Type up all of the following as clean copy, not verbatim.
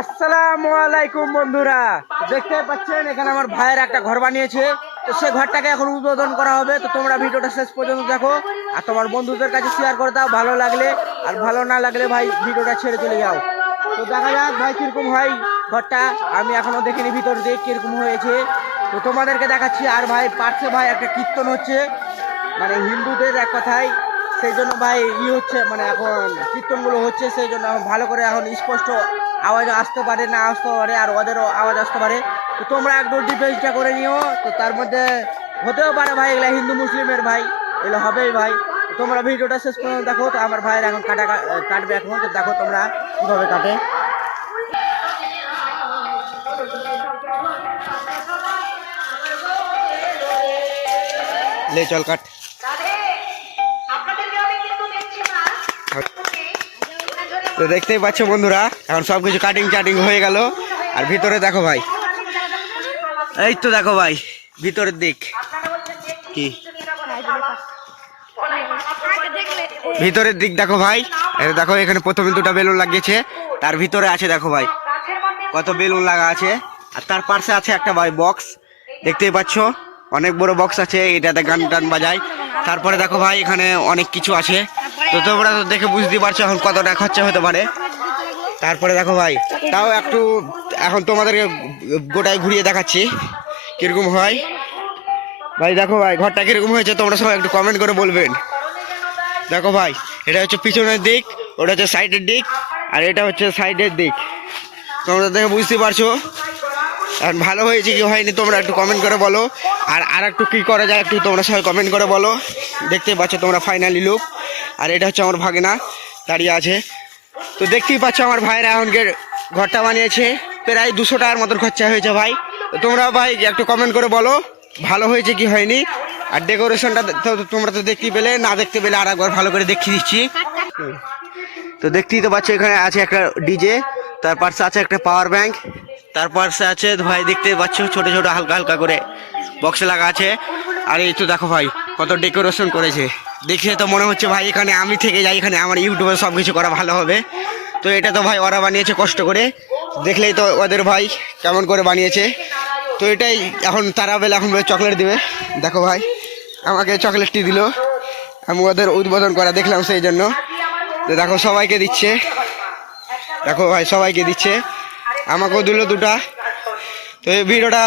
আসসালামু আলাইকুম বন্ধুরা, দেখতে পাচ্ছেন এখানে আমার ভাইয়ের একটা ঘর বানিয়েছে। তো সে ঘরটাকে এখন উদ্বোধন করা হবে। তো তোমরা ভিডিওটা শেষ পর্যন্ত দেখো আর তোমার বন্ধুদের কাছে শেয়ার করে দাও ভালো লাগলে, আর ভালো না লাগলে ভাই ভিডিওটা ছেড়ে চলে যাও। তো দেখা যাক ভাই কিরকম হয় ঘরটা। আমি এখনো দেখিনি ভিতর দিয়ে কিরকম হয়েছে, তো তোমাদেরকে দেখাচ্ছি। আর ভাই পার্শ্বে ভাই একটা কীর্তন হচ্ছে, মানে হিন্দুদের এক কথায়, সেই জন্য ভাই হচ্ছে, মানে এখন কীর্তনগুলো হচ্ছে, সেই জন্য এখন ভালো করে এখন স্পষ্ট আওয়াজ আসতে পারে, না আসতে পারে, আর ওদেরও আওয়াজ আসতে পারে। তো তোমরা একটু ডিফেন্সটা করে নিও। তো তার মধ্যে হতেও পারে ভাই এগুলো হিন্দু মুসলিমের ভাই, এগুলো হবেই ভাই। তোমরা ভিডিওটা শেষ পর্যন্ত দেখো। তো আমার ভাইয়ের এখন কাটবে এখন, তো দেখো তোমরা কীভাবে কাটে। লে চল কাট। তো দেখতেই পাচ্ছ বন্ধুরা, এখন সব কিছু কাটিং হয়ে গেল। আর ভিতরে দেখো ভাই, এই তো দেখো ভাই ভিতরের দিক কি, ভিতরের দিক দেখো ভাই। দেখো এখানে প্রথমে দুটো বেলুন লাগিয়েছে, তার ভিতরে আছে দেখো ভাই কত বেলুন লাগা আছে। আর তার পাশে আছে একটা ভাই বক্স, দেখতেই পাচ্ছ অনেক বড় বক্স আছে, এটাতে গান টান বাজায়। তারপরে দেখো ভাই এখানে অনেক কিছু আছে, তো তোমরা তো দেখে বুঝতে পারছো এখন কতটা খরচা হতে পারে। তারপরে দেখো ভাই, তাও একটু এখন তোমাদেরকে গোটায় ঘুরিয়ে দেখাচ্ছি কিরকম হয়। ভাই দেখো ভাই ঘরটা কিরকম হয়েছে, তোমরা সবাই একটু কমেন্ট করে বলবেন। দেখো ভাই এটা হচ্ছে পিছনের দিক, ওটা হচ্ছে সাইডের দিক, আর এটা হচ্ছে সাইডের দিক। তোমরা দেখে বুঝতে পারছো। আর ভালো হয়েছে কি হয়নি তোমরা একটু কমেন্ট করে বলো। আর একটু কী করা যায় একটু তোমরা সবাই কমেন্ট করে বলো। দেখতেই পাচ্ছ তোমরা ফাইনালি লুক। আর এটা হচ্ছে আমার ভাগনা দাঁড়িয়ে আছে। তো দেখতেই পাচ্ছ আমার ভাইরা এখন ঘরটা বানিয়েছে, প্রায় 200 টাকার মতন খরচা হয়েছে ভাই। তো তোমরা ভাই একটু কমেন্ট করে বলো ভালো হয়েছে কি হয়নি। আর ডেকোরেশনটা তোমরা তো দেখতেই পেলে, না দেখতে পেলে আর একবার ভালো করে দেখিয়ে দিচ্ছি। তো দেখতেই তো পাচ্ছ এখানে আছে একটা ডিজে, তার পাশে আছে একটা পাওয়ার ব্যাংক, তার পাশে আছে ভাই দেখতে পাচ্ছ ছোট ছোট হালকা হালকা করে বক্স লাগা আছে। আর এই তো দেখো ভাই কত ডেকোরেশন করেছে, দেখে তো মনে হচ্ছে ভাই এখানে আমি থেকে যাই, এখানে আমার ইউটিউবে সব কিছু করা ভালো হবে। তো এটা তো ভাই ওরা বানিয়েছে কষ্ট করে, দেখলেই তো ওদের ভাই কেমন করে বানিয়েছে। তো এটাই এখন তারা বেলা এখন চকলেট দিবে। দেখো ভাই আমাকে চকলেটটি দিল, আমি ওদের উদ্বোধন করা দেখলাম সেই জন্য। তো দেখো সবাইকে দিচ্ছে, দেখো ভাই সবাইকে দিচ্ছে, আমাকেও দিল দুটা। তো এই ভিডিওটা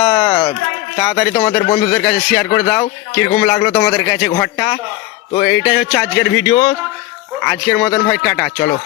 তাড়াতাড়ি তোমাদের বন্ধুদের কাছে শেয়ার করে দাও কীরকম লাগলো তোমাদের কাছে ঘরটা। তো এইটাই হচ্ছে আজকের ভিডিও, আজকের মতন ভাই টাটা, চলো।